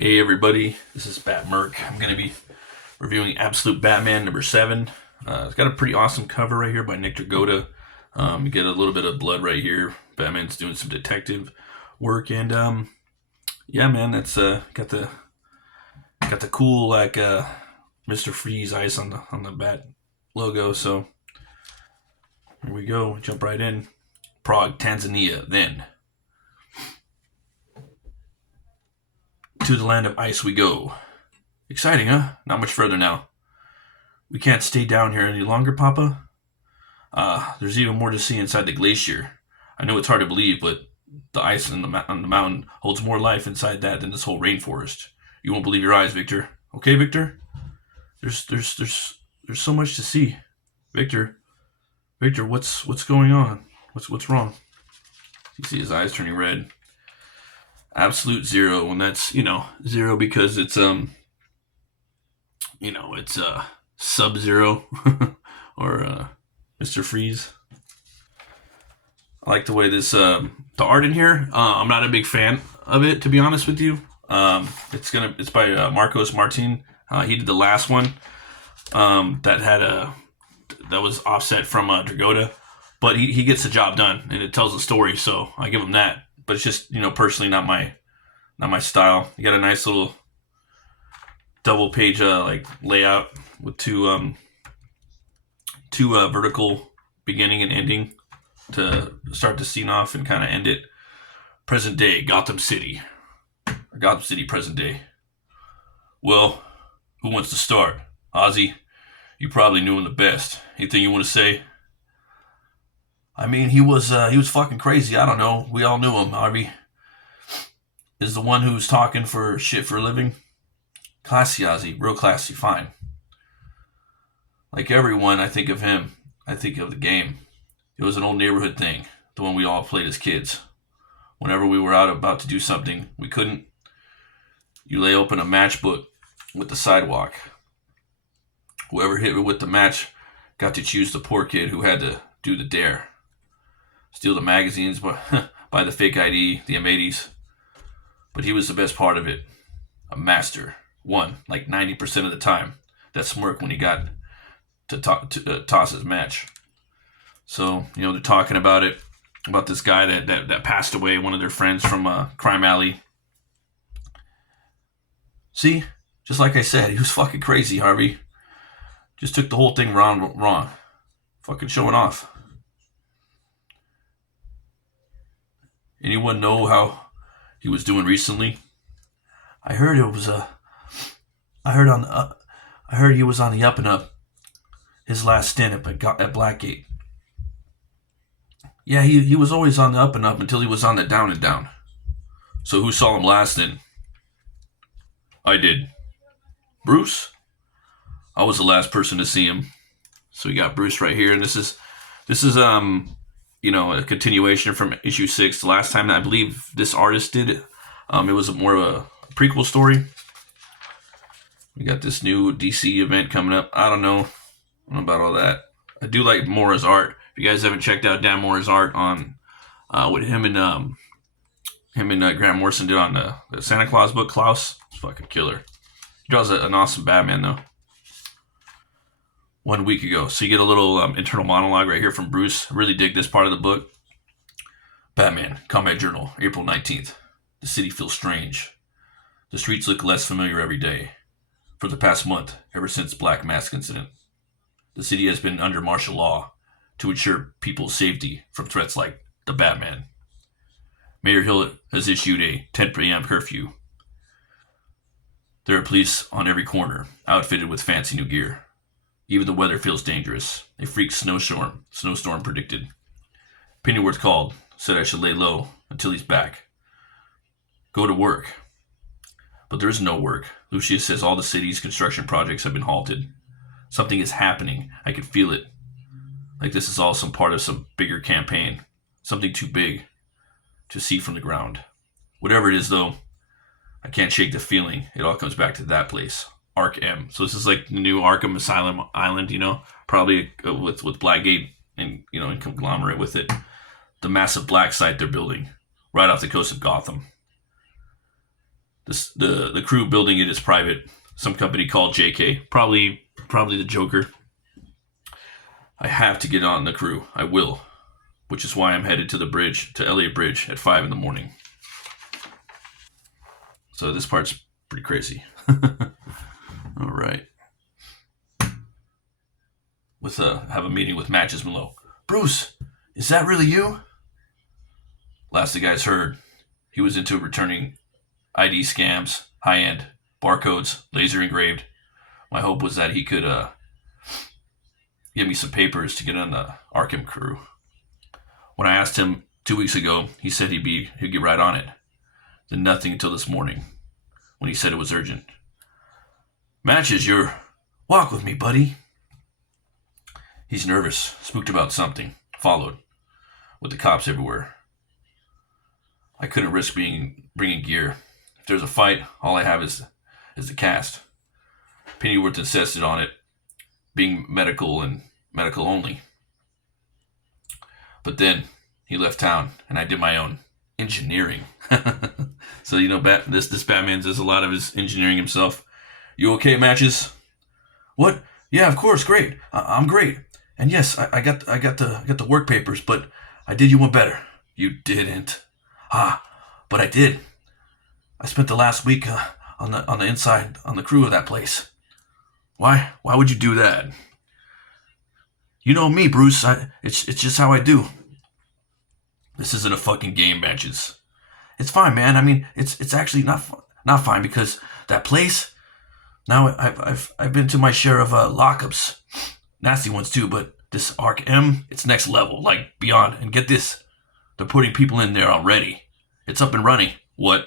Hey everybody, this is Bat Merc. I'm going to be reviewing Absolute Batman number 7. It's got a pretty awesome cover right here by Nick Dragotta. You get a little bit of blood right here. Batman's doing some detective work, and yeah, man, that's got the cool Mr. Freeze ice on the Bat logo. So here we go. Jump right in. Prague, Tanzania. Then to the land of ice we go. Exciting, huh? Not much further now. We can't stay down here any longer, Papa. There's even more to see inside the glacier. I know it's hard to believe, but the ice on the mountain holds more life inside that than this whole rainforest. You won't believe your eyes, Victor. Okay, Victor? There's so much to see. Victor, what's going on? What's wrong? You see his eyes turning red. Absolute zero, and that's zero because it's it's Sub-Zero or Mr. Freeze. I like the way this the art in here. I'm not a big fan of it, to be honest with you. It's by Marcos Martin. He did the last one that was offset from Dragotta, but he gets the job done and it tells the story, so I give him that. But it's just personally not my style. You got a nice little double page layout with two vertical beginning and ending to start the scene off and kind of end it. Present day Gotham City, or Gotham City present day. Well, who wants to start? Ozzy, you probably knew him the best. Anything you want to say? I mean, he was fucking crazy. I don't know. We all knew him. Harvey is the one who's talking for shit for a living. Classy Ozzy, real classy, fine. Like everyone, I think of him. I think of the game. It was an old neighborhood thing, the one we all played as kids. Whenever we were out about to do something we couldn't, you lay open a matchbook with the sidewalk. Whoever hit it with the match got to choose the poor kid who had to do the dare. Steal the magazines, buy the fake ID, the M80s. But he was the best part of it. A master. Won, like 90% of the time. That smirk when he got to toss his match. So, they're talking about it, about this guy that passed away, one of their friends from Crime Alley. See? Just like I said, he was fucking crazy, Harvey. Just took the whole thing wrong. Fucking showing off. Anyone know how he was doing recently? I heard he was on the up and up. His last stint at Blackgate. Yeah, he was always on the up and up until he was on the down and down. So who saw him last then? I did. Bruce? I was the last person to see him. So we got Bruce right here, and this is a continuation from issue 6. The last time that I believe this artist did it, it was more of a prequel story. We got this new DC event coming up. I don't know about all that. I do like Mora's art. If you guys haven't checked out Dan Mora's art on what him and Grant Morrison did on the Santa Claus book, Klaus, it's fucking killer. He draws an awesome Batman though. 1 week ago. So you get a little internal monologue right here from Bruce. I really dig this part of the book. Batman, Combat Journal, April 19th. The city feels strange. The streets look less familiar every day. For the past month, ever since Black Mask incident, the city has been under martial law to ensure people's safety from threats like the Batman. Mayor Hill has issued a 10 p.m. curfew. There are police on every corner, outfitted with fancy new gear. Even the weather feels dangerous. A freak snowstorm predicted. Pennyworth called, said I should lay low until he's back. Go to work. But there is no work. Lucius says all the city's construction projects have been halted. Something is happening. I can feel it. Like this is all some part of some bigger campaign. Something too big to see from the ground. Whatever it is, though, I can't shake the feeling. It all comes back to that place. Ark M. So this is like the new Arkham Asylum Island, probably with Blackgate and, and conglomerate with it. The massive black site they're building right off the coast of Gotham. The crew building it is private. Some company called JK. Probably the Joker. I have to get on the crew. I will. Which is why I'm headed to the bridge, to Elliott Bridge, at 5 in the morning. So this part's pretty crazy. All right. Have a meeting with Matches Malone. Bruce, is that really you? Last the guys heard, he was into returning ID scams, high-end, barcodes, laser engraved. My hope was that he could give me some papers to get on the Arkham crew. When I asked him 2 weeks ago, he said he'd get right on it. Then nothing until this morning, when he said it was urgent. Matches, you're... Walk with me, buddy. He's nervous, spooked about something, followed, with the cops everywhere. I couldn't risk bringing gear. If there's a fight, all I have is the cast. Pennyworth insisted on it being medical and medical only. But then he left town, and I did my own engineering. So this Batman does a lot of his engineering himself. You okay, Matches? What? Yeah, of course, great. I'm great. And yes, I got the work papers, but I did you one better. You didn't. But I did. I spent the last week on the inside on the crew of that place. Why would you do that? You know me, Bruce. It's just how I do. This isn't a fucking game, Matches. It's fine, man. I mean, it's actually not fine because that place. Now I've been to my share of lockups, nasty ones too. But this Arc M, it's next level, like beyond. And get this, they're putting people in there already. It's up and running. What?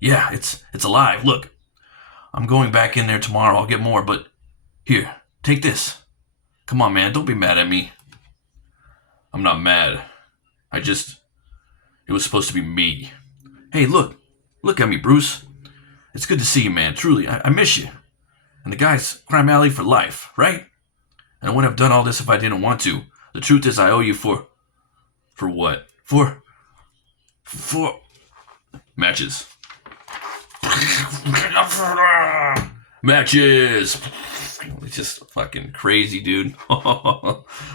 Yeah, it's alive. Look, I'm going back in there tomorrow. I'll get more, but here, take this. Come on, man. Don't be mad at me. I'm not mad. It was supposed to be me. Hey, look at me, Bruce. It's good to see you, man. Truly, I miss you. And the guy's Crime Alley for life, right? And I wouldn't have done all this if I didn't want to. The truth is, I owe you for what? For Matches. Matches. It's just fucking crazy, dude.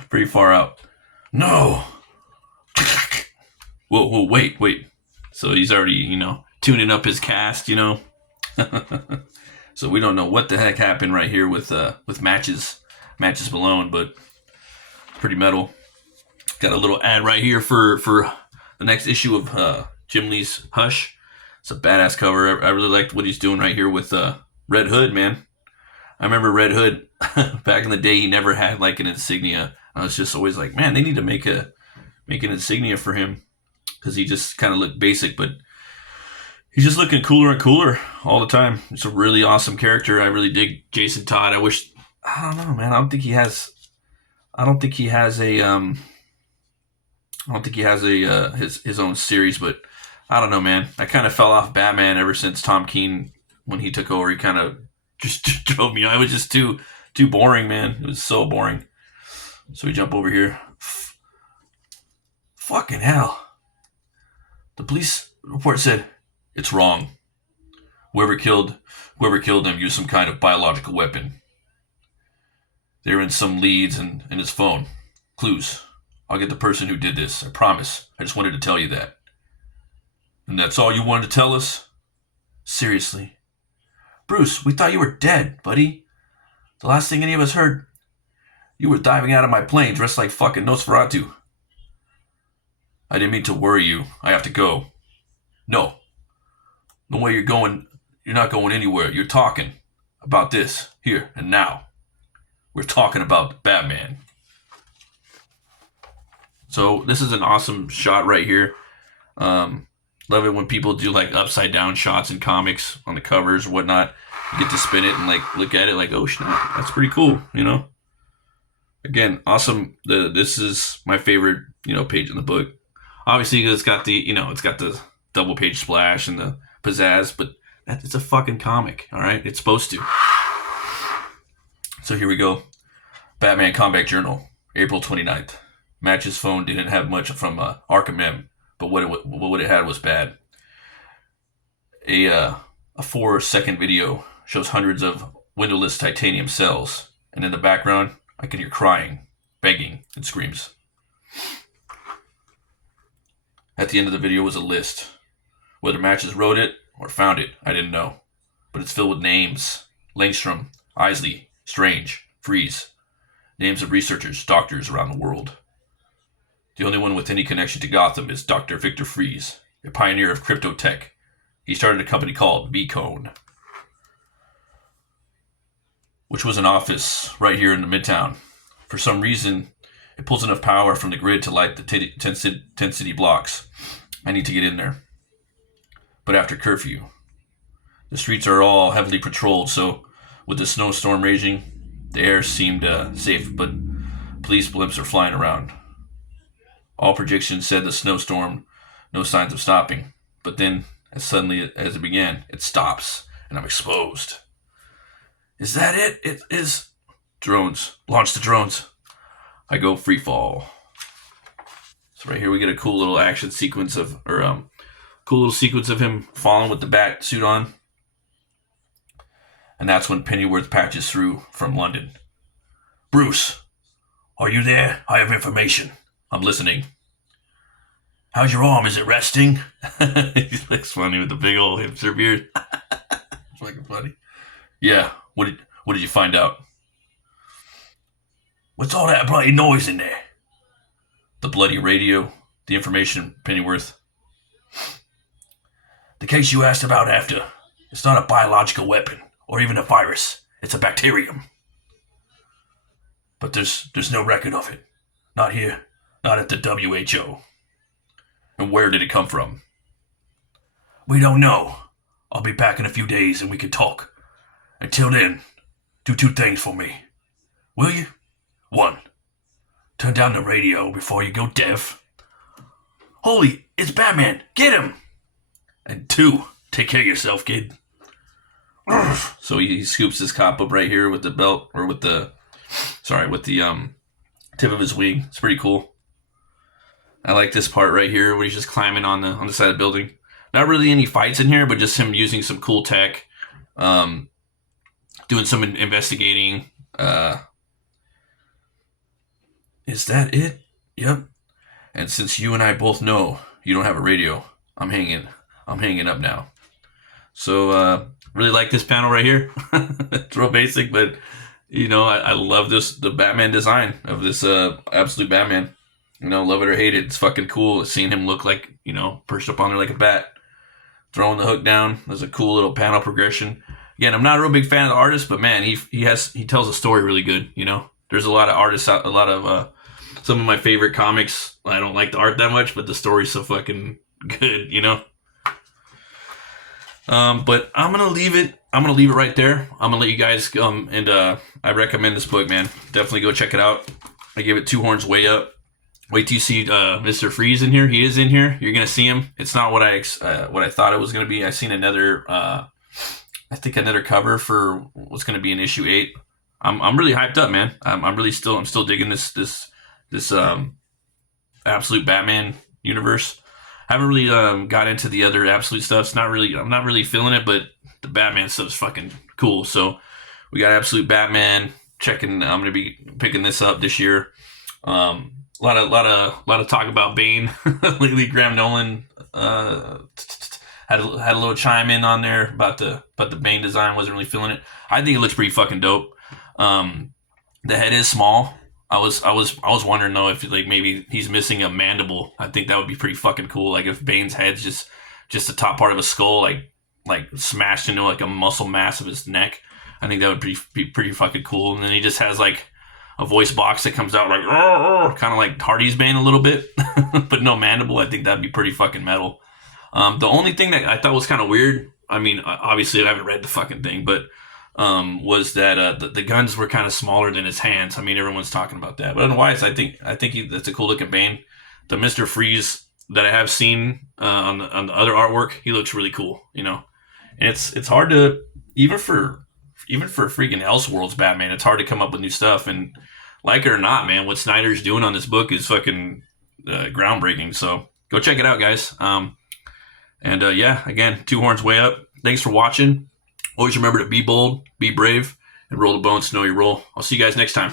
Pretty far out. No. Whoa, wait. So he's already, tuning up his cast, So we don't know what the heck happened right here with Matches Malone, but pretty metal. Got a little ad right here for the next issue of Jim Lee's Hush. It's a badass cover. I really liked what he's doing right here with Red Hood, man. I remember Red Hood back in the day. He never had like an insignia. I was just always like, man, they need to make an insignia for him because he just kind of looked basic, but he's just looking cooler and cooler all the time. It's a really awesome character. I really dig Jason Todd. I don't know, man. I don't think he has his own series, but I don't know, man. I kind of fell off Batman ever since Tom King, when he took over. He kind of just drove me. I was just too boring, man. It was so boring. So we jump over here. Fucking hell. The police report said it's wrong. Whoever killed him used some kind of biological weapon. They're in some leads and his phone. Clues. I'll get the person who did this. I promise. I just wanted to tell you that. And that's all you wanted to tell us? Seriously. Bruce, we thought you were dead, buddy. The last thing any of us heard, you were diving out of my plane dressed like fucking Nosferatu. I didn't mean to worry you. I have to go. No. The way you're going, you're not going anywhere. You're talking about this, here, and now. We're talking about Batman. So this is an awesome shot right here. Love it when people do like upside down shots in comics on the covers or whatnot. You get to spin it and like look at it like, oh snap, that's pretty cool, Again, awesome. This is my favorite, page in the book. Obviously, it's got the double page splash and the pizzazz, but it's a fucking comic, all right? It's supposed to. So here we go. Batman Comeback Journal, April 29th. Match's phone didn't have much from Arkham M, but what it had was bad. A A 4-second video shows hundreds of windowless titanium cells, and in the background, I can hear crying, begging, and screams. At the end of the video was a list. Whether Matches wrote it or found it, I didn't know. But it's filled with names. Langstrom, Isley, Strange, Freeze. Names of researchers, doctors around the world. The only one with any connection to Gotham is Dr. Victor Freeze, a pioneer of crypto tech. He started a company called Beacon, which was an office right here in the Midtown. For some reason, it pulls enough power from the grid to light the 10 city blocks. I need to get in there. But after curfew, the streets are all heavily patrolled, so with the snowstorm raging, the air seemed safe, but police blimps are flying around. All projections said the snowstorm, no signs of stopping. But then, as suddenly as it began, it stops, and I'm exposed. Is that it? It is. Drones. Launch the drones. I go free fall. So right here we get a cool little action sequence of, cool little sequence of him falling with the bat suit on. And that's when Pennyworth patches through from London. Bruce, are you there? I have information. I'm listening. How's your arm? Is it resting? He looks funny with the big old hipster beard. It's fucking funny. Yeah. What did you find out? What's all that bloody noise in there? The bloody radio. The information, Pennyworth. The case you asked about after. It's not a biological weapon or even a virus. It's a bacterium. But there's no record of it. Not here. Not at the WHO. And where did it come from? We don't know. I'll be back in a few days and we can talk. Until then, do 2 things for me. Will you? 1. Turn down the radio before you go deaf. Holy, it's Batman. Get him. And 2, take care of yourself, kid. So he scoops this cop up right here with the belt, or with the tip of his wing. It's pretty cool. I like this part right here where he's just climbing on the side of the building. Not really any fights in here, but just him using some cool tech, doing some investigating. Is that it? Yep. And since you and I both know you don't have a radio, I'm hanging up now. So really like this panel right here. It's real basic, but I love the Batman design of this absolute Batman. Love it or hate it, it's fucking cool seeing him look like, perched up on there like a bat, throwing the hook down. There's a cool little panel progression. Again, I'm not a real big fan of the artist, but man, he tells a story really good. There's a lot of artists out, a lot of some of my favorite comics. I don't like the art that much, but the story's so fucking good, But I'm gonna leave it right there. I'm gonna let you guys and I recommend this book, man. Definitely go check it out. I give it 2 horns way up. Wait till you see Mr. Freeze in here. He is in here. You're gonna see him. It's not what I thought it was gonna be. I seen another another cover for what's gonna be in issue 8. I'm really hyped up, man. I'm still digging this absolute Batman universe. I haven't really got into the other absolute stuff. I'm not really feeling it, but the Batman stuff's fucking cool. So we got absolute Batman. I'm gonna be picking this up this year. A lot of talk about Bane lately. Graham Nolan had a little chime in on there about the Bane design. Wasn't really feeling it. I think it looks pretty fucking dope. The head is small. I was wondering though if maybe he's missing a mandible. I think that would be pretty fucking cool. Like if Bane's head's just the top part of a skull, like smashed into like a muscle mass of his neck. I think that would be pretty fucking cool. And then he just has like a voice box that comes out like kind of like Hardy's Bane a little bit, but no mandible. I think that'd be pretty fucking metal. The only thing that I thought was kind of weird, I mean, obviously I haven't read the fucking thing, but was that the guns were kind of smaller than his hands. I mean, everyone's talking about that, but otherwise, I think that's a cool looking Bane. The Mr. Freeze that I have seen on the other artwork, he looks really cool, And it's hard to even for freaking Elseworlds Batman, it's hard to come up with new stuff. And like it or not, man, what Snyder's doing on this book is fucking groundbreaking. So go check it out, guys. Yeah, again, 2 horns way up. Thanks for watching. Always remember to be bold, be brave, and roll the bones to know your role. I'll see you guys next time.